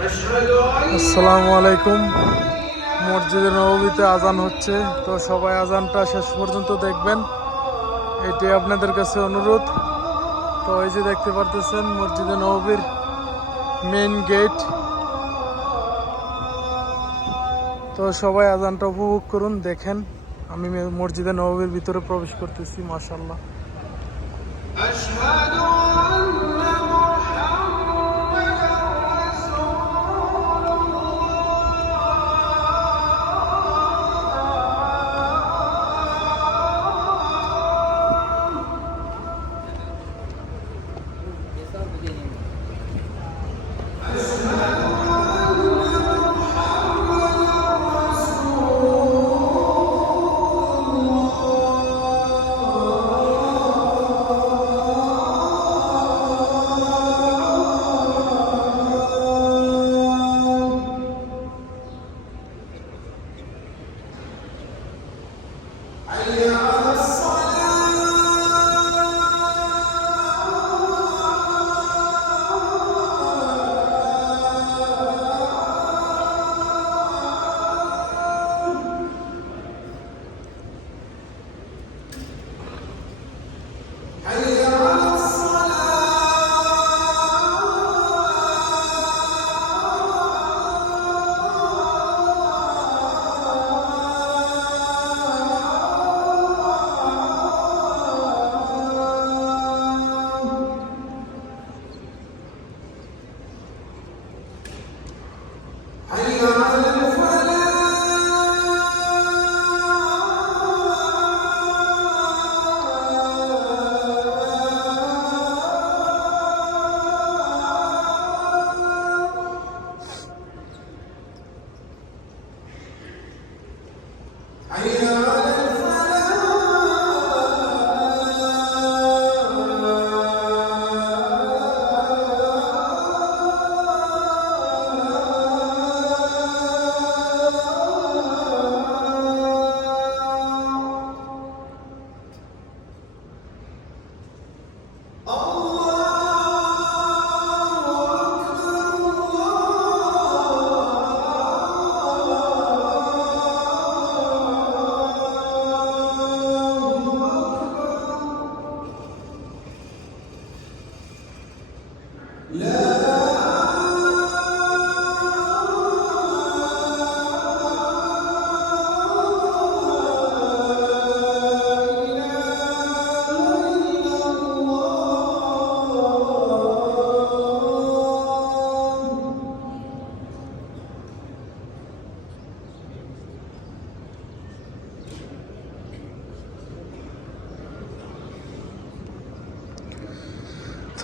আসসালামু আলাইকুম। মসজিদে নববীতে আজান হচ্ছে, তো সবাই আজানটা শেষ পর্যন্ত দেখবেন, এটি আপনাদের কাছে অনুরোধ। তো এই যে দেখতে পারতেছেন মসজিদে নববীর মেইন গেট। তো সবাই আজানটা উপভোগ করুন, দেখেন। আমি মসজিদে নববীর ভিতরে প্রবেশ করতেছি। মাশাআল্লাহ।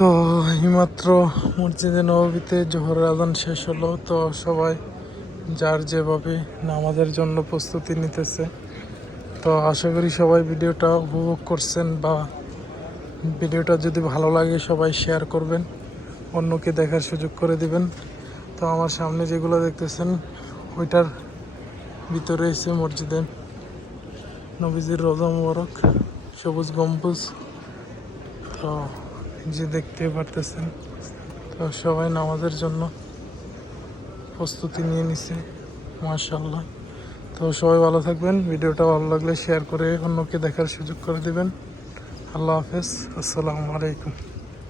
তো এইমাত্র মসজিদে নববীতে জোহরের আজান শেষ হলো। তো সবাই যার যেভাবে নামাজের জন্য প্রস্তুতি নিতেছে। তো আশা করি সবাই ভিডিওটা উপভোগ করছেন, বা ভিডিওটা যদি ভালো লাগে সবাই শেয়ার করবেন, অন্যকে দেখার সুযোগ করে দিবেন। তো আমার সামনে যেগুলো দেখতেছেন ওইটার ভিতরে এসে মসজিদে নবীজির রওজা মুবারক, সবুজ গম্বুজ। তো যে দেখতে পারতেছেন, তো সবাই নামাজের জন্য প্রস্তুতি নিয়ে নিছে। মাশাআল্লাহ। তো সবাই ভালো থাকবেন, ভিডিওটা ভালো লাগলে শেয়ার করে অন্যকে দেখার সুযোগ করে দিবেন। আল্লাহ হাফেজ, আসসালামু আলাইকুম।